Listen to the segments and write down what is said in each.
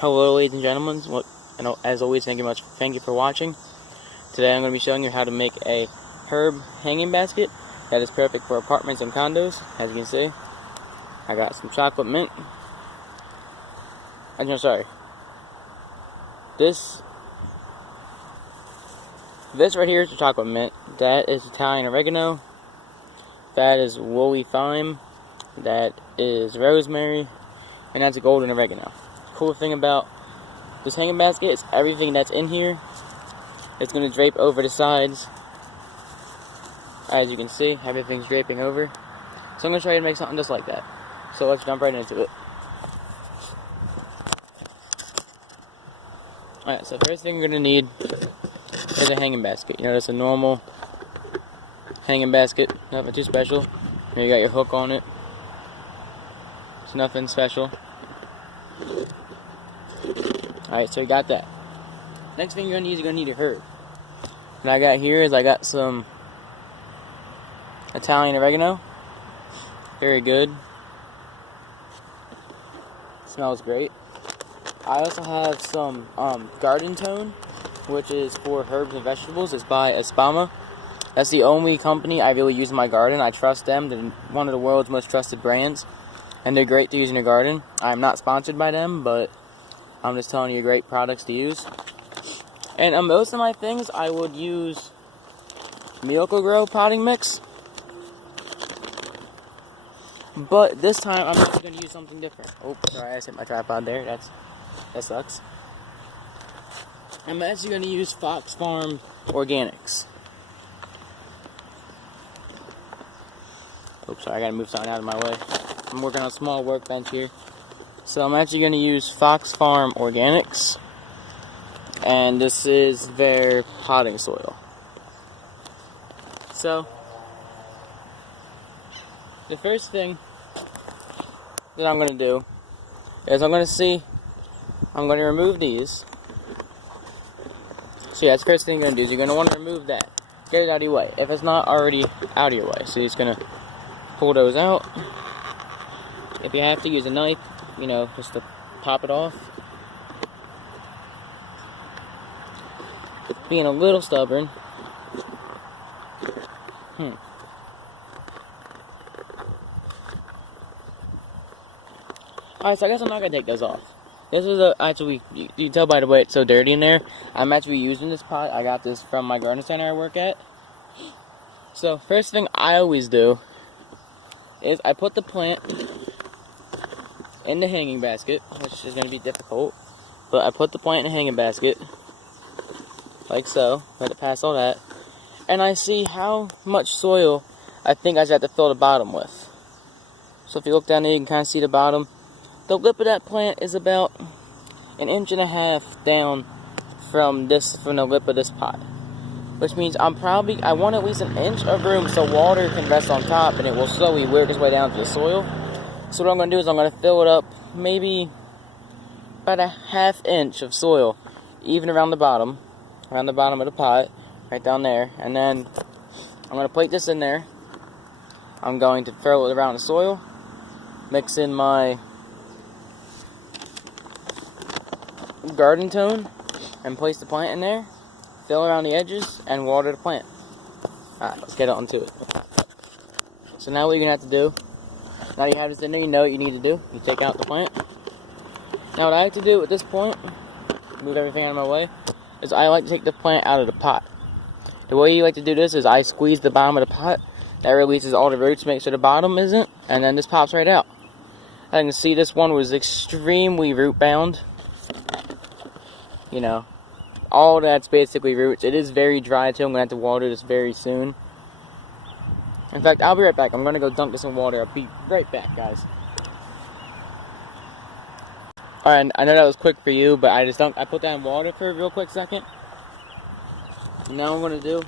Hello, ladies and gentlemen. As always, thank you for watching. Today, I'm going to be showing you how to make a herb hanging basket that is perfect for apartments and condos. As you can see, I got some chocolate mint. This right here is the chocolate mint. That is Italian oregano. That is woolly thyme. That is rosemary, and that's a golden oregano. Cool thing about this hanging basket is everything that's in here is going to drape over the sides. As you can see, everything's draping over. So I'm going to show you how to make something just like that. So let's jump right into it. Alright, so first thing you're going to need is a hanging basket. You know, that's a normal hanging basket, nothing too special. Here you got your hook on it. It's nothing special. Alright, so you got that. Next thing you're going to need a herb. What I got here is I got some Italian oregano. Very good. Smells great. I also have some garden tone, which is for herbs and vegetables. It's by Espama. That's the only company I really use in my garden. I trust them. They're one of the world's most trusted brands, and they're great to use in your garden. I'm not sponsored by them, but I'm just telling you great products to use. And on most of my things, I would use Miracle-Gro potting mix. But this time, I'm actually going to use something different. Oh, sorry, I just hit my tripod there. That sucks. I'm actually going to use Fox Farm Organics. Oops, sorry, I gotta move something out of my way. I'm working on a small workbench here. So I'm actually going to use Fox Farm Organics. And this is their potting soil. So, the first thing that I'm going to do is I'm going to remove these. So yeah, that's the first thing you're going to do is you're going to want to remove that. Get it out of your way, if it's not already out of your way. So you're just going to pull those out. If you have to, use a knife, you know, just to pop it off. Being a little stubborn. Alright, so I guess I'm not going to take those off. This is actually, you can tell by the way it's so dirty in there. I'm actually using this pot. I got this from my garden center I work at. So, first thing I always do is I put the plant in the hanging basket, which is going to be difficult. But I put the plant in the hanging basket, like so. Let it pass all that. And I see how much soil I think I just have to fill the bottom with. So if you look down there, you can kind of see the bottom. The lip of that plant is about 1.5 inches down from the lip of this pot. Which means I want at least 1 inch of room so water can rest on top and it will slowly work its way down to the soil. So what I'm going to do is I'm going to fill it up maybe about 1/2 inch of soil, even around the bottom of the pot, right down there. And then I'm going to plate this in there. I'm going to throw it around the soil, mix in my garden tone, and place the plant in there, fill around the edges, and water the plant. Alright, let's get on to it. So now what you're going to have to do, now you have this in there, you know what you need to do. You take out the plant. Now what I have to do at this point, move everything out of my way, is I like to take the plant out of the pot. The way you like to do this is I squeeze the bottom of the pot. That releases all the roots, make sure the bottom isn't, and then this pops right out. I can see this one was extremely root bound. You know, all that's basically roots. It is very dry too. I'm going to have to water this very soon. In fact, I'll be right back. I'm going to go dunk this in water. I'll be right back, guys. Alright, I know that was quick for you, but I put that in water for a real quick second. And now I'm going to do,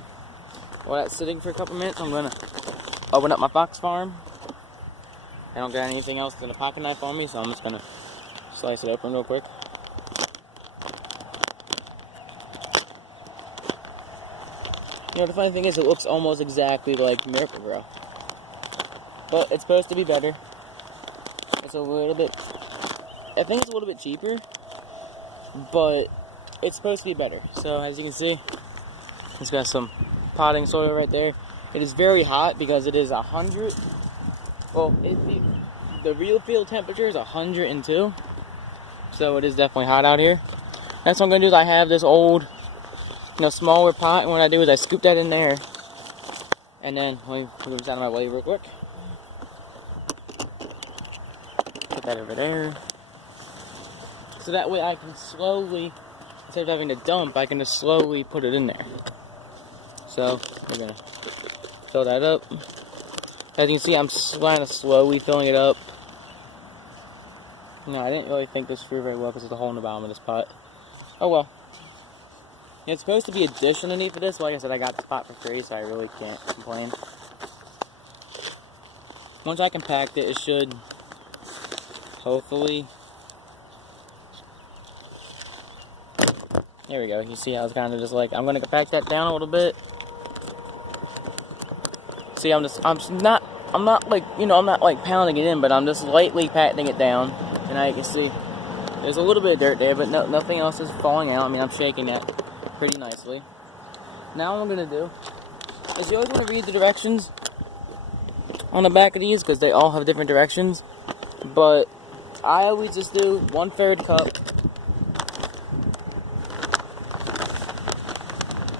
while that's sitting for a couple minutes, I'm going to open up my Fox Farm. I don't got anything else than a pocket knife on me, so I'm just going to slice it open real quick. You know, the funny thing is it looks almost exactly like Miracle-Gro. But it's supposed to be better. It's a little bit, I think it's a little bit cheaper. but it's supposed to be better. So as you can see, it's got some potting soil right there. It is very hot because it is 100. Well, the real field temperature is 102. So it is definitely hot out here. That's what I'm gonna do. Is I have this old, smaller pot, and what I do is I scoop that in there, and then let me move this out of my way real quick. Put that over there, so that way I can slowly, instead of having to dump, I can just slowly put it in there. So we're gonna fill that up. As you can see, I'm kind of slowly filling it up. No, I didn't really think this through very well because there's a hole in the bottom of this pot. Oh well. It's supposed to be a dish underneath of this. Like I said, I got this pot for free, so I really can't complain. Once I compact it, it should hopefully. There we go. You see how it's kind of just like, I'm going to compact that down a little bit. See, I'm not like pounding it in, but I'm just lightly patting it down. And now you can see there's a little bit of dirt there, but nothing else is falling out. I mean, I'm shaking that pretty nicely. Now what I'm going to do is you always want to read the directions on the back of these because they all have different directions. But I always just do 1/3 cup.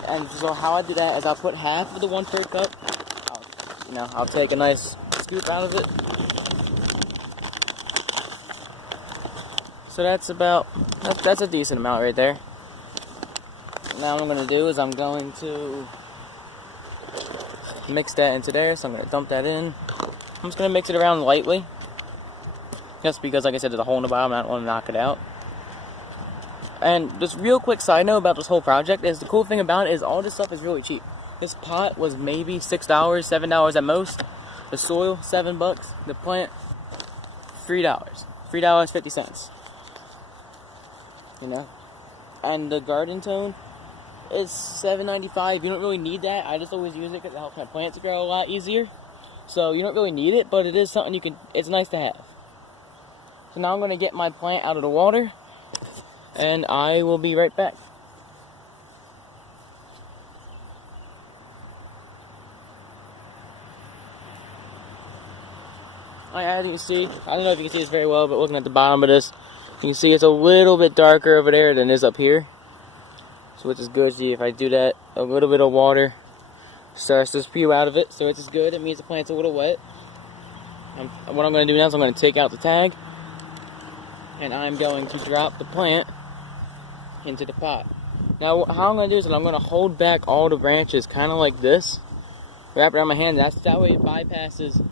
And so how I do that is I'll put half of the 1/3 cup. I'll take a nice scoop out of it. So that's a decent amount right there. Now what I'm going to do is I'm going to mix that into there. So I'm going to dump that in. I'm just going to mix it around lightly. Just because, like I said, there's a hole in the bottom. I don't want to knock it out. And just real quick side note about this whole project is the cool thing about it is all this stuff is really cheap. This pot was maybe $6, $7 at most. The soil, $7. The plant, $3. $3.50. And the garden tone is $7.95. You don't really need that. I just always use it because it helps my plants grow a lot easier. So you don't really need it, but it is something it's nice to have. So now I'm going to get my plant out of the water, and I will be right back. As you can see, I don't know if you can see this very well, but looking at the bottom of this, you can see it's a little bit darker over there than it is up here. So which is good. See, if I do that, a little bit of water starts to spew out of it, so it's good. It means the plant's a little wet. What I'm going to do now is I'm going to take out the tag, and I'm going to drop the plant into the pot. Now, how I'm going to do is I'm going to hold back all the branches, kind of like this. Wrap it around my hand. That way it bypasses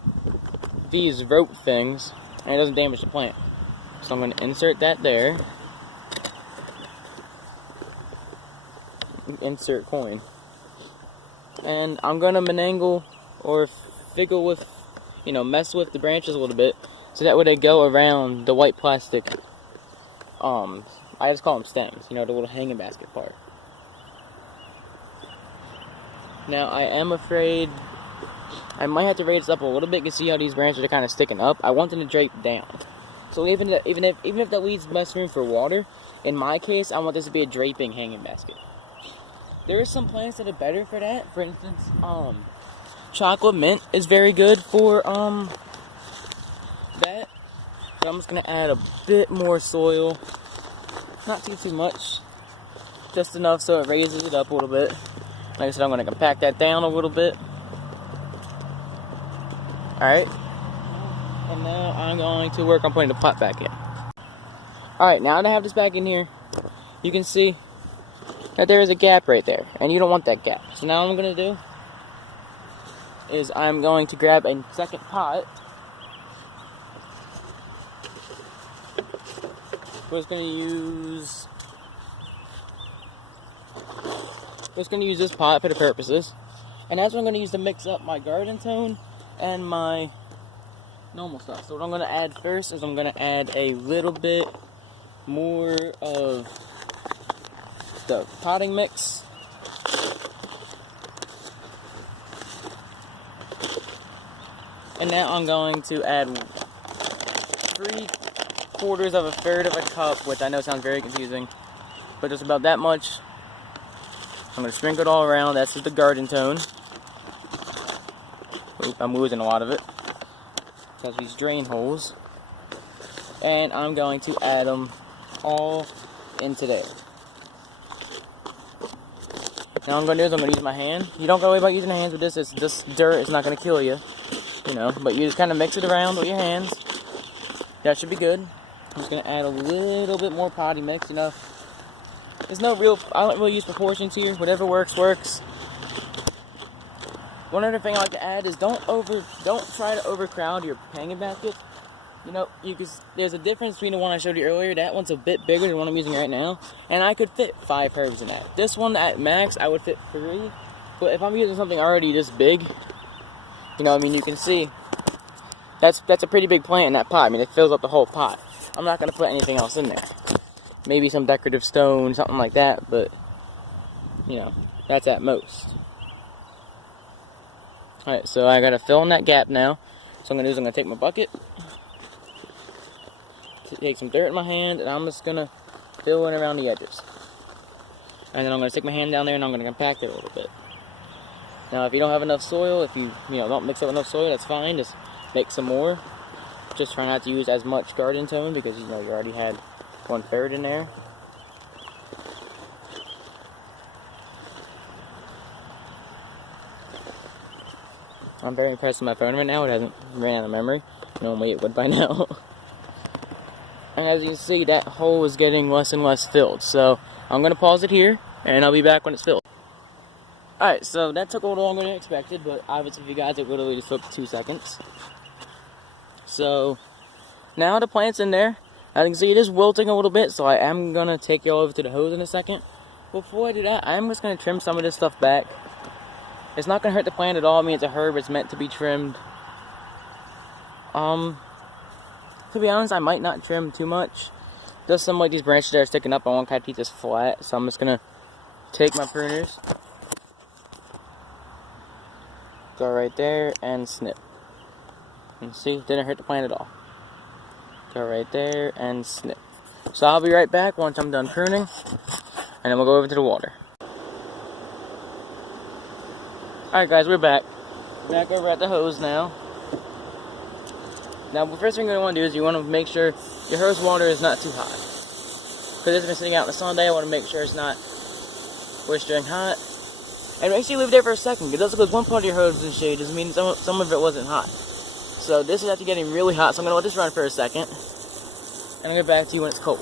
these rope things, and it doesn't damage the plant. So I'm going to insert that there. Insert coin. And I'm going to menangle or fiddle with, mess with the branches a little bit, so that way they go around the white plastic, I just call them stems, the little hanging basket part. Now, I am afraid I might have to raise this up a little bit to see how these branches are kind of sticking up. I want them to drape down. So even if that leaves less room for water, in my case, I want this to be a draping hanging basket. There are some plants that are better for that. For instance, chocolate mint is very good for that. So I'm just gonna add a bit more soil, not too much, just enough so it raises it up a little bit. Like I said, I'm gonna compact that down a little bit. Alright, and now I'm going to work on putting the pot back in. Alright, now that I have this back in here, you can see that there is a gap right there, and you don't want that gap. So now what I'm going to do is I'm going to grab a second pot. We're just going to use this pot for the purposes, and that's what I'm going to use to mix up my garden tone and my normal stuff. So what I'm going to add first is I'm going to add a little bit more of the potting mix. And now I'm going to add 3/4 of a third of a cup, which I know sounds very confusing, but just about that much. I'm going to sprinkle it all around. That's just the garden tone. Oop, I'm losing a lot of it. It has these drain holes. And I'm going to add them all into there. Now what I'm going to do is I'm going to use my hand. You don't got to worry about using your hands with this. It's just dirt. It's not going to kill you. You know, but you just kind of mix it around with your hands. That should be good. I'm just going to add a little bit more potty mix, you know. There's no real, I don't really use proportions here. Whatever works, works. One other thing I like to add is don't try to overcrowd your hanging basket. You know, there's a difference between the one I showed you earlier. That one's a bit bigger than the one I'm using right now. And I could fit 5 herbs in that. This one at max, I would fit 3. But if I'm using something already this big, you know, I mean, you can see, that's a pretty big plant in that pot. I mean, it fills up the whole pot. I'm not going to put anything else in there. Maybe some decorative stone, something like that, but, you know, that's at most. Alright, so I gotta fill in that gap now. So I'm gonna do is I'm gonna take my bucket, take some dirt in my hand, and I'm just gonna fill in around the edges. And then I'm gonna stick my hand down there and I'm gonna compact it a little bit. Now, if you don't have enough soil, if you don't mix up enough soil, that's fine. Just make some more. Just try not to use as much garden tone because, you know, you already had 1/3 in there. I'm very impressed with my phone right now. It hasn't ran out of memory. Normally it would by now. And as you can see, that hole is getting less and less filled. So I'm going to pause it here, and I'll be back when it's filled. Alright, so that took a little longer than expected, but obviously for you guys it literally just took 2 seconds. So now the plant's in there. As you can see, it is wilting a little bit, so I am going to take you all over to the hose in a second. Before I do that, I'm just going to trim some of this stuff back. It's not going to hurt the plant at all. I mean, it's a herb. It's meant to be trimmed. To be honest, I might not trim too much. Just some like these branches that are sticking up, I want to kind of keep this flat. So I'm just going to take my pruners, go right there, and snip. And see, it didn't hurt the plant at all. Go right there, and snip. So I'll be right back once I'm done pruning. And then we'll go over to the water. Alright guys, we're back. Back over at the hose now. Now the first thing you're going to want to do is you want to make sure your hose water is not too hot. Because it's been sitting out in the sun day, I want to make sure it's not blistering hot. And make sure you leave it there for a second. Because just because one part of your hose is in shade doesn't mean some of it wasn't hot. So this is actually getting really hot, so I'm going to let this run for a second. And I'll get back to you when it's cold.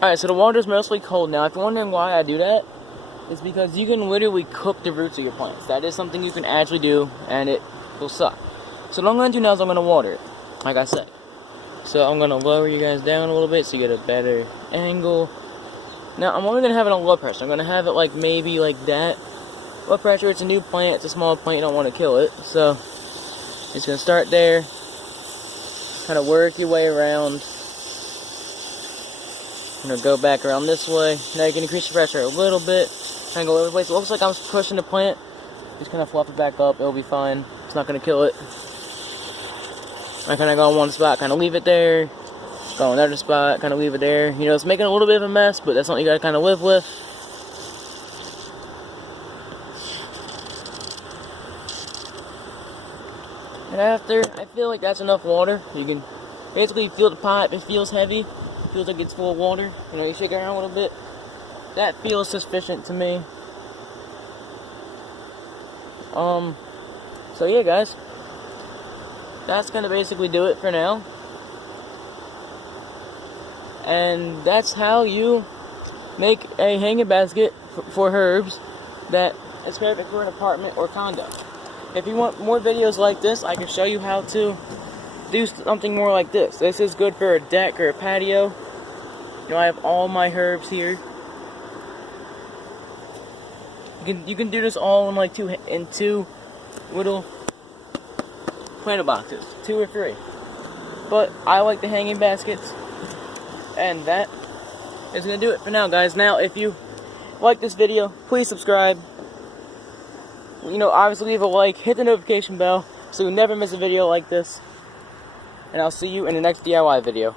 Alright, so the water is mostly cold now. If you're wondering why I do that, it's because you can literally cook the roots of your plants. That is something you can actually do, and it will suck. So what I'm going to do now is I'm going to water it, like I said. So I'm going to lower you guys down a little bit so you get a better angle. Now, I'm only going to have it on low pressure. I'm going to have it like maybe like that. Low pressure, it's a new plant, it's a small plant, you don't want to kill it. So, it's going to start there. Kind of work your way around. I'm going to go back around this way. Now you can increase the pressure a little bit. Kind of go over the place. It looks like I'm pushing the plant. Just kind of fluff it back up. It'll be fine. It's not going to kill it. I kind of go in one spot, kind of leave it there. Go in another spot, kind of leave it there. You know, it's making a little bit of a mess, but that's something you got to kind of live with. And after, I feel like that's enough water. You can basically feel the pot. It feels heavy. It feels like it's full of water. You know, you shake it around a little bit. That feels sufficient to me. So yeah, guys. That's going to basically do it for now. And that's how you make a hanging basket for herbs that is perfect for an apartment or condo. If you want more videos like this, I can show you how to do something more like this. This is good for a deck or a patio. You know, I have all my herbs here. You can do this all in like two little planter boxes, 2 or 3. But I like the hanging baskets, and that is gonna do it for now, guys. Now, if you like this video, please subscribe. You know, obviously leave a like, hit the notification bell so you never miss a video like this. And I'll see you in the next DIY video.